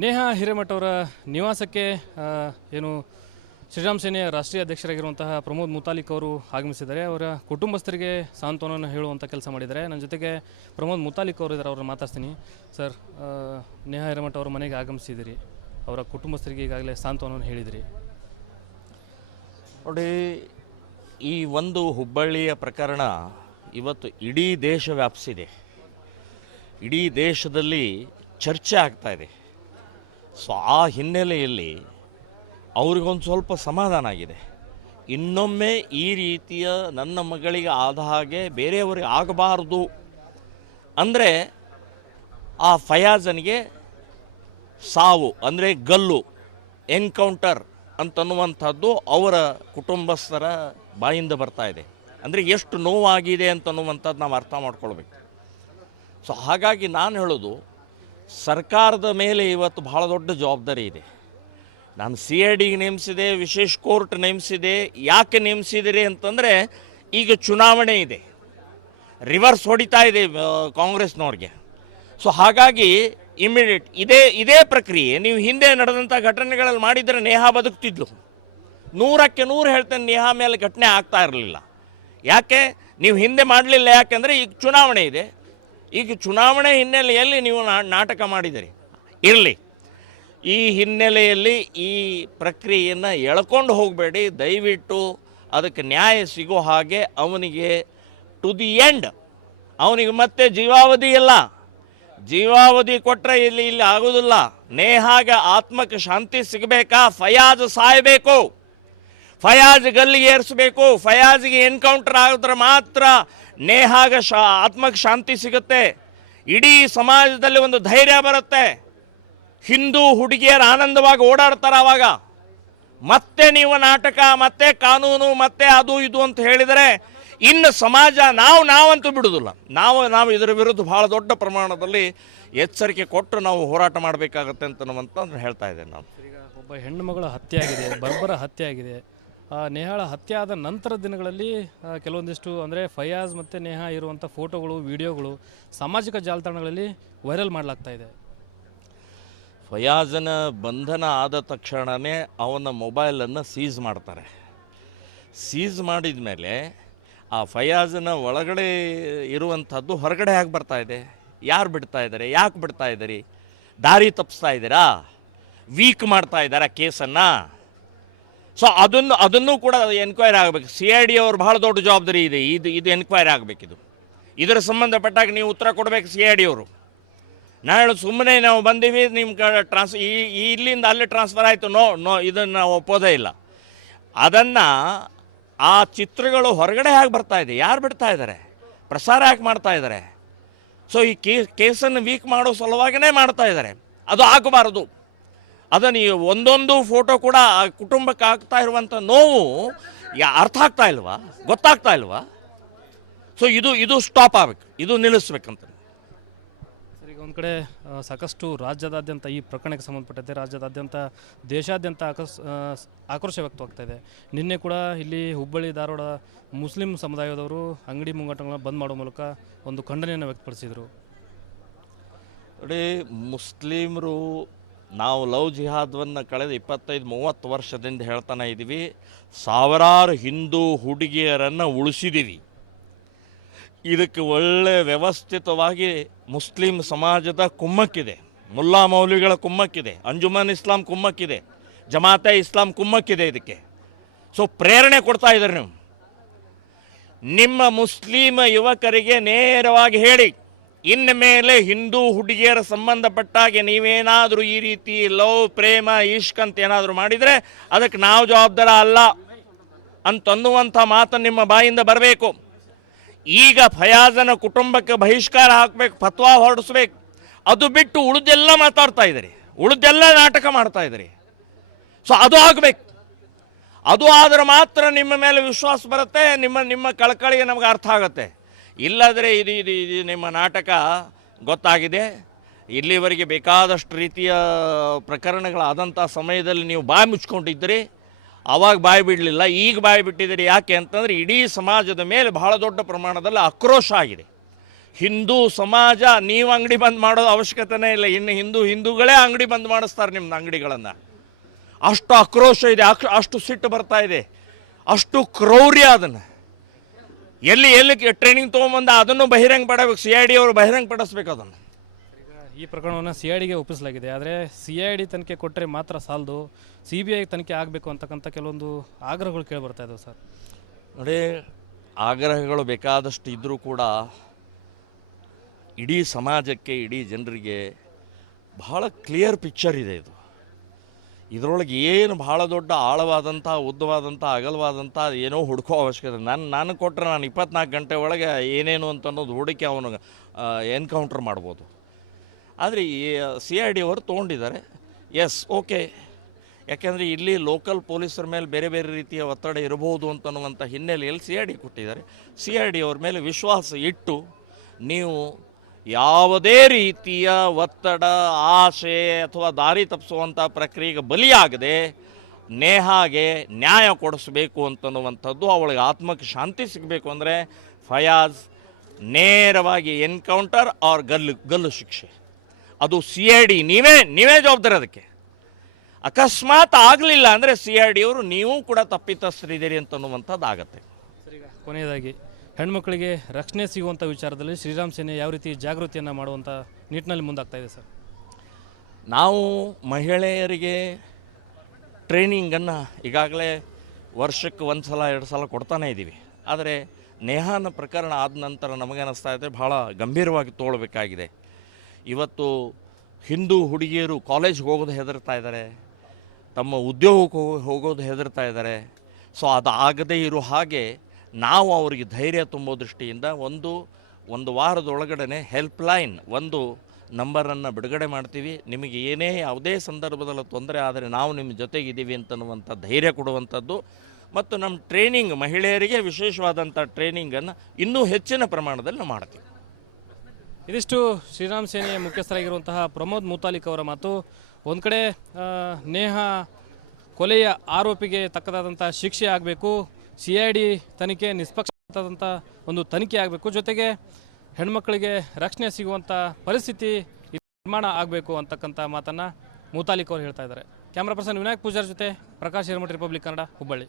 ನೇಹಾ ಹಿರೇಮಠ ಅವರ ನಿವಾಸಕ್ಕೆ ಏನು ಶ್ರೀರಾಮ್ ಸೇನೆಯ ರಾಷ್ಟ್ರೀಯ ಅಧ್ಯಕ್ಷರಾಗಿರುವಂತಹ ಪ್ರಮೋದ್ ಮುತಾಲಿಕ್ ಅವರು ಆಗಮಿಸಿದ್ದಾರೆ. ಅವರ ಕುಟುಂಬಸ್ಥರಿಗೆ ಸಾಂತ್ವನವನ್ನು ಹೇಳುವಂಥ ಕೆಲಸ ಮಾಡಿದ್ದಾರೆ. ನನ್ನ ಜೊತೆಗೆ ಪ್ರಮೋದ್ ಮುತಾಲಿಕ್ ಅವರು ಇದ್ದಾರೆ. ಅವ್ರನ್ನ ಮಾತಾಡ್ತೀನಿ. ಸರ್ ನೇಹಾ ಹಿರೇಮಠ ಅವರು ಮನೆಗೆ ಆಗಮಿಸಿದಿರಿ ಅವರ ಕುಟುಂಬಸ್ಥರಿಗೆ ಈಗಾಗಲೇ ಸಾಂತ್ವನವನ್ನು ಹೇಳಿದಿರಿ. ನೋಡಿ, ಈ ಒಂದು ಹುಬ್ಬಳ್ಳಿಯ ಪ್ರಕರಣ ಇವತ್ತು ಇಡೀ ದೇಶ ವ್ಯಾಪಿಸಿದೆ. ಇಡೀ ದೇಶದಲ್ಲಿ ಚರ್ಚೆ ಆಗ್ತಾ ಇದೆ. ಸೊ ಆ ಹಿನ್ನೆಲೆಯಲ್ಲಿ ಅವ್ರಿಗೊಂದು ಸ್ವಲ್ಪ ಸಮಾಧಾನ ಆಗಿದೆ. ಇನ್ನೊಮ್ಮೆ ಈ ರೀತಿಯ ನನ್ನ ಮಗಳಿಗೆ ಆದ ಹಾಗೆ ಬೇರೆಯವರಿಗೆ ಆಗಬಾರ್ದು. ಅಂದರೆ ಆ ಫಯಾಜನಿಗೆ ಸಾವು, ಅಂದರೆ ಗಲ್ಲು, ಎನ್ಕೌಂಟರ್ ಅಂತನ್ನುವಂಥದ್ದು ಅವರ ಕುಟುಂಬಸ್ಥರ ಬಾಯಿಂದ ಬರ್ತಾ ಇದೆ. ಅಂದರೆ ಎಷ್ಟು ನೋವಾಗಿದೆ ಅಂತನ್ನುವಂಥದ್ದು ನಾವು ಅರ್ಥ ಮಾಡ್ಕೊಳ್ಬೇಕು. ಸೊ ಹಾಗಾಗಿ ನಾನು ಹೇಳೋದು ಸರ್ಕಾರದ ಮೇಲೆ ಇವತ್ತು ಬಹಳ ದೊಡ್ಡ ಜವಾಬ್ದಾರಿ ಇದೆ. ನಾನು ಸಿ ಐ ಡಿಗೆ ನೇಮಿಸಿದೆ, ವಿಶೇಷ ಕೋರ್ಟ್ ನೇಮಿಸಿದೆ, ಯಾಕೆ ನೇಮಿಸಿದಿರಿ ಅಂತಂದರೆ ಈಗ ಚುನಾವಣೆ ಇದೆ. ರಿವರ್ಸ್ ಹೊಡಿತಾ ಇದೆ ಕಾಂಗ್ರೆಸ್ನವ್ರಿಗೆ. ಸೊ ಹಾಗಾಗಿ ಇಮಿಡಿಯೇಟ್ ಇದೇ ಇದೇ ಪ್ರಕ್ರಿಯೆ, ನೀವು ಹಿಂದೆ ನಡೆದಂಥ ಘಟನೆಗಳಲ್ಲಿ ಮಾಡಿದರೆ ನೇಹಾ ಬದುಕ್ತಿದ್ಲು. ನೂರಕ್ಕೆ ನೂರು ಹೇಳ್ತೇನೆ ನೇಹಾ ಮೇಲೆ ಘಟನೆ ಆಗ್ತಾ ಇರಲಿಲ್ಲ. ಯಾಕೆ? ನೀವು ಹಿಂದೆ ಮಾಡಲಿಲ್ಲ ಯಾಕೆಂದರೆ ಈಗ ಚುನಾವಣೆ ಇದೆ. ಈಗ ಚುನಾವಣೆ ಹಿನ್ನೆಲೆಯಲ್ಲಿ ನೀವು ನಾಟಕ ಮಾಡಿದಿರಿ ಇರಲಿ. ಈ ಹಿನ್ನೆಲೆಯಲ್ಲಿ ಈ ಪ್ರಕ್ರಿಯೆಯನ್ನು ಎಳ್ಕೊಂಡು ಹೋಗಬೇಡಿ. ದಯವಿಟ್ಟು ಅದಕ್ಕೆ ನ್ಯಾಯ ಸಿಗೋ ಹಾಗೆ ಅವನಿಗೆ ಟು ದಿ ಎಂಡ್. ಅವನಿಗೆ ಮತ್ತೆ ಜೀವಾವಧಿ ಇಲ್ಲ. ಜೀವಾವಧಿ ಕೊಟ್ಟರೆ ಇಲ್ಲಿ ಇಲ್ಲಿ ಆಗೋದಿಲ್ಲ. ನೇಹಾಗ ಆತ್ಮಕ್ಕೆ ಶಾಂತಿ ಸಿಗಬೇಕಾ? ಫಯಾಜ್ ಸಾಯಬೇಕು. ಫಯಾಜ್ ಗಲ್ಲಿಗೆ ಏರಿಸಬೇಕು. ಫಯಾಜ್ಗೆ ಎನ್ಕೌಂಟರ್ ಆದ್ರೆ ಮಾತ್ರ ನೇಹಾಗ ಶಾ, ಆತ್ಮಕ್ಕೆ ಶಾಂತಿ ಸಿಗುತ್ತೆ. ಇಡೀ ಸಮಾಜದಲ್ಲಿ ಒಂದು ಧೈರ್ಯ ಬರುತ್ತೆ. ಹಿಂದೂ ಹುಡುಗಿಯರು ಆನಂದವಾಗಿ ಓಡಾಡ್ತಾರೆ ಆವಾಗ ಮತ್ತೆ ನೀವು ನಾಟಕ, ಮತ್ತೆ ಕಾನೂನು, ಮತ್ತೆ ಅದು, ಇದು ಅಂತ ಹೇಳಿದರೆ ಇನ್ನು ಸಮಾಜ ನಾವು, ನಾವಂತೂ ಬಿಡುವುದಿಲ್ಲ ನಾವು ನಾವು ಇದರ ವಿರುದ್ಧ ಬಹಳ ದೊಡ್ಡ ಪ್ರಮಾಣದಲ್ಲಿ ಎಚ್ಚರಿಕೆ ಕೊಟ್ಟು ನಾವು ಹೋರಾಟ ಮಾಡಬೇಕಾಗತ್ತೆ ಅಂತ ಹೇಳ್ತಾ ಇದ್ದೇನೆ ನಾವು ಈಗ ಒಬ್ಬ ಹೆಣ್ಣು ಮಗಳು ಹತ್ಯೆ ಆಗಿದೆ, ಬರ್ಬರ ಹತ್ಯೆ ಆಗಿದೆ. ನೇಹಾಳ ಹತ್ಯೆ ಆದ ನಂತರ ದಿನಗಳಲ್ಲಿ ಕೆಲವೊಂದಿಷ್ಟು ಅಂದರೆ ಫಯಾಜ್ ಮತ್ತು ನೇಹಾ ಇರುವಂಥ ಫೋಟೋಗಳು, ವಿಡಿಯೋಗಳು ಸಾಮಾಜಿಕ ಜಾಲತಾಣಗಳಲ್ಲಿ ವೈರಲ್ ಮಾಡಲಾಗ್ತಾ ಇದೆ. ಫಯಾಜನ ಬಂಧನ ಆದ ತಕ್ಷಣವೇ ಅವನ ಮೊಬೈಲನ್ನು ಸೀಸ್ ಮಾಡ್ತಾರೆ. ಸೀಸ್ ಮಾಡಿದ ಮೇಲೆ ಆ ಫಯಾಜನ ಒಳಗಡೆ ಇರುವಂಥದ್ದು ಹೊರಗಡೆ ಯಾಕೆ ಬರ್ತಾ ಇದೆ? ಯಾರು ಬಿಡ್ತಾ ಇದ್ದಾರೆ ಯಾಕೆ ಬಿಡ್ತಾ ಇದ್ದೀರಿ ದಾರಿ ತಪ್ಪಿಸ್ತಾ ಇದ್ದೀರಾ ವೀಕ್ ಮಾಡ್ತಾ ಇದ್ದಾರಾ ಕೇಸನ್ನು? ಸೊ ಅದನ್ನು ಅದನ್ನು ಕೂಡ ಎನ್ಕ್ವೈರಿ ಆಗಬೇಕು. ಸಿ ಐ ಡಿ ಅವ್ರು ಭಾಳ ದೊಡ್ಡ ಜವಾಬ್ದಾರಿ ಇದೆ. ಇದು ಇದು ಎನ್ಕ್ವೈರಿ ಆಗಬೇಕಿದು ಇದರ ಸಂಬಂಧಪಟ್ಟಾಗ ನೀವು ಉತ್ತರ ಕೊಡಬೇಕು ಸಿ ಐ ಡಿ ಅವರು. ನಾಳೆ ಸುಮ್ಮನೆ ನಾವು ಬಂದೀವಿ ನಿಮ್ಮ ಟ್ರಾನ್ಸ್ ಈ ಇಲ್ಲಿಂದ ಅಲ್ಲಿ ಟ್ರಾನ್ಸ್ಫರ್ ಆಯಿತು, ನೋ ನೋ, ಇದನ್ನು ನಾವು ಒಪ್ಪೋದೇ ಇಲ್ಲ. ಅದನ್ನು ಆ ಚಿತ್ರಗಳು ಹೊರಗಡೆ ಹೇಗೆ ಬರ್ತಾ ಇದೆ? ಯಾರು ಬಿಡ್ತಾ ಇದ್ದಾರೆ ಪ್ರಸಾರ ಯಾಕೆ ಮಾಡ್ತಾ ಇದ್ದಾರೆ ಸೊ ಈ ಕೇಸನ್ನು ವೀಕ್ ಮಾಡೋ ಸಲುವಾಗಿಯೇ ಮಾಡ್ತಾ ಇದ್ದಾರೆ ಅದು ಆಗಬಾರದು. ಅದನ್ನು ಈ ಒಂದೊಂದು ಫೋಟೋ ಕೂಡ ಆ ಕುಟುಂಬಕ್ಕೆ ಆಗ್ತಾ ಇರುವಂಥ ನೋವು ಯಾ ಅರ್ಥ ಆಗ್ತಾ ಇಲ್ವಾ? ಗೊತ್ತಾಗ್ತಾ ಇಲ್ವಾ? ಸೊ ಇದು ಇದು ಸ್ಟಾಪ್ ಆಗಬೇಕು. ಇದು ನಿಲ್ಲಿಸ್ಬೇಕಂತ. ಸರ್ ಈಗ ಒಂದು ಕಡೆ ಸಾಕಷ್ಟು ರಾಜ್ಯದಾದ್ಯಂತ ಈ ಪ್ರಕರಣಕ್ಕೆ ಸಂಬಂಧಪಟ್ಟಂತೆ ರಾಜ್ಯದಾದ್ಯಂತ ದೇಶಾದ್ಯಂತ ಆಕರ್ಷ ಆಕ್ರೋಶ ವ್ಯಕ್ತವಾಗ್ತಾ ಇದೆ. ನಿನ್ನೆ ಕೂಡ ಇಲ್ಲಿ ಹುಬ್ಬಳ್ಳಿ ಧಾರವಾಡ ಮುಸ್ಲಿಂ ಸಮುದಾಯದವರು ಅಂಗಡಿ ಮುಂಗಟ್ಟುಗಳನ್ನ ಬಂದ್ ಮಾಡೋ ಮೂಲಕ ಒಂದು ಖಂಡನೆಯನ್ನು ವ್ಯಕ್ತಪಡಿಸಿದರು. ನೋಡಿ ಮುಸ್ಲಿಮರು ನಾವು ಲವ್ ಜಿಹಾದ್ವನ್ನು ಕಳೆದ ಇಪ್ಪತ್ತೈದು ಮೂವತ್ತು ವರ್ಷದಿಂದ ಹೇಳ್ತಾನೆ ಇದ್ದೀವಿ ಸಾವಿರಾರು ಹಿಂದೂ ಹುಡುಗಿಯರನ್ನು ಉಳಿಸಿದ್ದೀವಿ ಇದಕ್ಕೆ ಒಳ್ಳೆಯ ವ್ಯವಸ್ಥಿತವಾಗಿ ಮುಸ್ಲಿಂ ಸಮಾಜದ ಕುಮ್ಮಕ್ಕಿದೆ, ಮುಲ್ಲಾ ಮೌಲಿಗಳ ಕುಮ್ಮಕ್ಕಿದೆ, ಅಂಜುಮನ್ ಇಸ್ಲಾಂ ಕುಮ್ಮಕ್ಕಿದೆ, ಜಮಾತೆ ಇಸ್ಲಾಂ ಕುಮ್ಮಕ್ಕಿದೆ ಇದಕ್ಕೆ. ಸೊ ಪ್ರೇರಣೆ ಕೊಡ್ತಾ ಇದ್ದಾರೆ ನೀವು. ನಿಮ್ಮ ಮುಸ್ಲಿಮ ಯುವಕರಿಗೆ ನೇರವಾಗಿ ಹೇಳಿ. ಇನ್ನು ಮೇಲೆ ಹಿಂದೂ ಹುಡುಗಿಯರ ಸಂಬಂಧಪಟ್ಟಾಗೆ ನೀವೇನಾದರೂ ಈ ರೀತಿ ಲವ್, ಪ್ರೇಮ, ಇಷ್ಕ್ ಅಂತ ಏನಾದರೂ ಮಾಡಿದರೆ ಅದಕ್ಕೆ ನಾವು ಜವಾಬ್ದಾರ ಅಲ್ಲ ಅಂತನ್ನುವಂಥ ಮಾತು ನಿಮ್ಮ ಬಾಯಿಂದ ಬರಬೇಕು. ಈಗ ಫಯಾಜನ ಕುಟುಂಬಕ್ಕೆ ಬಹಿಷ್ಕಾರ ಹಾಕಬೇಕು, ಫತ್ವಾ ಹೊರಡಿಸ್ಬೇಕು. ಅದು ಬಿಟ್ಟು ಉಳಿದೆಲ್ಲ ಮಾತಾಡ್ತಾ ಇದ್ದೀರಿ. ಉಳಿದೆಲ್ಲ ನಾಟಕ ಮಾಡ್ತಾ ಇದ್ದೀರಿ. ಸೊ ಅದು ಆಗಬೇಕು. ಅದು ಆದರೆ ಮಾತ್ರ ನಿಮ್ಮ ಮೇಲೆ ವಿಶ್ವಾಸ ಬರುತ್ತೆ, ನಿಮ್ಮ ನಿಮ್ಮ ಕಳಕಳಿಗೆ ನಮಗೆ ಅರ್ಥ ಆಗುತ್ತೆ. ಇಲ್ಲದ್ರೆ ಇದು ಇದು ಇದು ನಿಮ್ಮ ನಾಟಕ ಗೊತ್ತಾಗಿದೆ. ಇಲ್ಲಿವರೆಗೆ ಬೇಕಾದಷ್ಟು ರೀತಿಯ ಪ್ರಕರಣಗಳಾದಂಥ ಸಮಯದಲ್ಲಿ ನೀವು ಬಾಯಿ ಮುಚ್ಕೊಂಡಿದ್ದರೆ. ಆವಾಗ ಬಾಯಿ ಬಿಡಲಿಲ್ಲ, ಈಗ ಬಾಯಿ ಬಿಟ್ಟಿದ್ದೀರಿ ಯಾಕೆ ಅಂತಂದರೆ ಇಡೀ ಸಮಾಜದ ಮೇಲೆ ಬಹಳ ದೊಡ್ಡ ಪ್ರಮಾಣದಲ್ಲಿ ಆಕ್ರೋಶ ಆಗಿದೆ. ಹಿಂದೂ ಸಮಾಜ, ನೀವು ಅಂಗಡಿ ಬಂದ್ ಮಾಡೋದು ಅವಶ್ಯಕತೆನೇ ಇಲ್ಲ. ಇನ್ನು ಹಿಂದೂ ಹಿಂದೂಗಳೇ ಅಂಗಡಿ ಬಂದ್ ಮಾಡಿಸ್ತಾರೆ ನಿಮ್ಮ ಅಂಗಡಿಗಳನ್ನು. ಅಷ್ಟು ಆಕ್ರೋಶ ಇದೆ ಅಷ್ಟು ಸಿಟ್ಟು ಬರ್ತಾ ಇದೆ. ಅಷ್ಟು ಕ್ರೌರ್ಯ ಅದನ್ನು. ಎಲ್ಲಿ ಎಲ್ಲಿ ಟ್ರೈನಿಂಗ್ ತೊಗೊಂಬಂದ ಅದನ್ನು ಬಹಿರಂಗ ಪಡಬೇಕು ಸಿ ಐ ಡಿ ಅವರು ಬಹಿರಂಗ ಪಡಿಸ್ಬೇಕು ಅದನ್ನು. ಈ ಪ್ರಕರಣವನ್ನು ಸಿ ಐ ಡಿಗೆ ಒಪ್ಪಿಸಲಾಗಿದೆ. ಆದರೆ ಸಿ ಐ ಡಿ ತನಿಖೆ ಕೊಟ್ಟರೆ ಮಾತ್ರ ಸಾಲದು. ಸಿ ಬಿ ಐ ತನಿಖೆ ಆಗಬೇಕು ಅಂತಕ್ಕಂಥ ಕೆಲವೊಂದು ಆಗ್ರಹಗಳು ಕೇಳಿ ಬರ್ತಾ ಇದ್ದಾವೆ ಸರ್. ನೋಡಿ ಆಗ್ರಹಗಳು ಬೇಕಾದಷ್ಟು ಇದ್ದರೂ ಕೂಡ ಇಡೀ ಸಮಾಜಕ್ಕೆ ಇಡೀ ಜನರಿಗೆ ಬಹಳ ಕ್ಲಿಯರ್ ಪಿಕ್ಚರ್ ಇದೆ ಇದು. ಇದರೊಳಗೆ ಏನು ಭಾಳ ದೊಡ್ಡ ಆಳವಾದಂಥ, ಉದ್ದವಾದಂಥ, ಅಗಲವಾದಂಥ ಏನೋ ಹುಡುಕೋ ಅವಶ್ಯಕತೆ. ನಾನು ನಾನು ಕೊಟ್ಟರೆ ನಾನು ಇಪ್ಪತ್ನಾಲ್ಕು ಗಂಟೆ ಒಳಗೆ ಏನೇನು ಅಂತ ಅನ್ನೋದು ಹುಡುಕಿ ಅವನು ಎನ್ಕೌಂಟರ್ ಮಾಡ್ಬೋದು. ಆದರೆ ಈ ಸಿ ಐ ಡಿ ಅವರು ತೊಗೊಂಡಿದ್ದಾರೆ. ಎಸ್ ಓಕೆ ಯಾಕೆಂದರೆ ಇಲ್ಲಿ ಲೋಕಲ್ ಪೊಲೀಸರ ಮೇಲೆ ಬೇರೆ ಬೇರೆ ರೀತಿಯ ಒತ್ತಡ ಇರಬಹುದು ಅಂತನ್ನುವಂಥ ಹಿನ್ನೆಲೆಯಲ್ಲಿ ಸಿ ಐ ಡಿ ಕೊಟ್ಟಿದ್ದಾರೆ. ಸಿ ಐ ಡಿ ಅವ್ರ ಮೇಲೆ ವಿಶ್ವಾಸ ಇಟ್ಟು ನೀವು ಯಾವುದೇ ರೀತಿಯ ಒತ್ತಡ, ಆಸೆ ಅಥವಾ ದಾರಿ ತಪ್ಪಿಸುವಂಥ ಪ್ರಕ್ರಿಯೆಗೆ ಬಲಿಯಾಗದೆ ನೇಹಾಗೆ ನ್ಯಾಯ ಕೊಡಿಸ್ಬೇಕು ಅಂತನ್ನುವಂಥದ್ದು ಅವಳಿಗೆ ಆತ್ಮಕ್ಕೆ ಶಾಂತಿ ಸಿಗಬೇಕು ಅಂದರೆ ಫಯಾಜ್ ನೇರವಾಗಿ ಎನ್ಕೌಂಟರ್ ಆರ್ ಗಲ್ಲು ಗಲ್ಲು ಶಿಕ್ಷೆ. ಅದು ಸಿ ಐ ಡಿ, ನೀವೇ ನೀವೇ ಜವಾಬ್ದಾರಿ ಅದಕ್ಕೆ. ಅಕಸ್ಮಾತ್ ಆಗಲಿಲ್ಲ ಅಂದರೆ ಸಿ ಐ ಡಿ ಅವರು ನೀವು ಕೂಡ ತಪ್ಪಿತಸ್ಥರಿದ್ದೀರಿ ಅಂತನ್ನುವಂಥದ್ದು ಆಗತ್ತೆ ಕೊನೆಯದಾಗಿ ಹೆಣ್ಮಕ್ಳಿಗೆ ರಕ್ಷಣೆ ಸಿಗುವಂಥ ವಿಚಾರದಲ್ಲಿ ಶ್ರೀರಾಮ್ ಸೇನೆ ಯಾವ ರೀತಿ ಜಾಗೃತಿಯನ್ನು ಮಾಡುವಂಥ ನಿಟ್ಟಿನಲ್ಲಿ ಮುಂದಾಗ್ತಾ ಇದೆ ಸರ್? ನಾವು ಮಹಿಳೆಯರಿಗೆ ಟ್ರೈನಿಂಗನ್ನು ಈಗಾಗಲೇ ವರ್ಷಕ್ಕೆ ಒಂದು ಸಲ, ಎರಡು ಸಲ ಕೊಡ್ತಾನೆ ಇದ್ದೀವಿ ಆದರೆ ನೇಹಾನ ಪ್ರಕರಣ ಆದ ನಂತರ ನಮಗೇನಿಸ್ತಾ ಇದೆ ಭಾಳ ಗಂಭೀರವಾಗಿ ತೋಳ್ಬೇಕಾಗಿದೆ. ಇವತ್ತು ಹಿಂದೂ ಹುಡುಗಿಯರು ಕಾಲೇಜ್ಗೆ ಹೋಗೋದು ಹೆದರ್ತಾ ಇದ್ದಾರೆ, ತಮ್ಮ ಉದ್ಯೋಗಕ್ಕೆ ಹೋಗೋ- ಹೋಗೋದು ಹೆದರ್ತಾ ಇದ್ದಾರೆ. ಸೊ ಅದು ಆಗದೇ ಇರೋ ಹಾಗೆ ನಾವು ಅವರಿಗೆ ಧೈರ್ಯ ತುಂಬೋ ದೃಷ್ಟಿಯಿಂದ ಒಂದು ಒಂದು ವಾರದೊಳಗಡೆ ಹೆಲ್ಪ್ಲೈನ್, ಒಂದು ನಂಬರನ್ನು ಬಿಡುಗಡೆ ಮಾಡ್ತೀವಿ. ನಿಮಗೆ ಏನೇ ಯಾವುದೇ ಸಂದರ್ಭದಲ್ಲಿ ತೊಂದರೆ ಆದರೆ ನಾವು ನಿಮ್ಮ ಜೊತೆಗಿದ್ದೀವಿ ಅಂತನ್ನುವಂಥ ಧೈರ್ಯ ಕೊಡುವಂಥದ್ದು. ಮತ್ತು ನಮ್ಮ ಟ್ರೈನಿಂಗ್ ಮಹಿಳೆಯರಿಗೆ ವಿಶೇಷವಾದಂಥ ಟ್ರೈನಿಂಗನ್ನು ಇನ್ನೂ ಹೆಚ್ಚಿನ ಪ್ರಮಾಣದಲ್ಲಿ ಮಾಡ್ತೀವಿ. ಇದಿಷ್ಟು ಶ್ರೀರಾಮ್ ಸೇನೆಯ ಮುಖ್ಯಸ್ಥರಾಗಿರುವಂತಹ ಪ್ರಮೋದ್ ಮುತಾಲಿಕ್ ಅವರ ಮಾತು. ಒಂದು ಕಡೆ ನೇಹ ಕೊಲೆಯ ಆರೋಪಿಗೆ ತಕ್ಕದಾದಂಥ ಶಿಕ್ಷೆ ಆಗಬೇಕು. ಸಿ ಐ ಡಿ ತನಿಖೆ ನಿಷ್ಪಕ್ಷಪಾತದಂಥ ಒಂದು ತನಿಖೆ ಆಗಬೇಕು. ಜೊತೆಗೆ ಹೆಣ್ಮಕ್ಳಿಗೆ ರಕ್ಷಣೆ ಸಿಗುವಂಥ ಪರಿಸ್ಥಿತಿ ನಿರ್ಮಾಣ ಆಗಬೇಕು ಅಂತಕ್ಕಂಥ ಮಾತನ್ನು ಮೂತಾಲಿಕ್ ಅವರು ಹೇಳ್ತಾ ಇದ್ದಾರೆ. ಕ್ಯಾಮ್ರಾ ಪರ್ಸನ್ ವಿನಾಯಕ್ ಪೂಜಾರ್ ಜೊತೆ ಪ್ರಕಾಶ್ ಹಿರಮಠ ರಿಪಬ್ಲಿಕ್ ಕನ್ನಡ, ಹುಬ್ಬಳ್ಳಿ.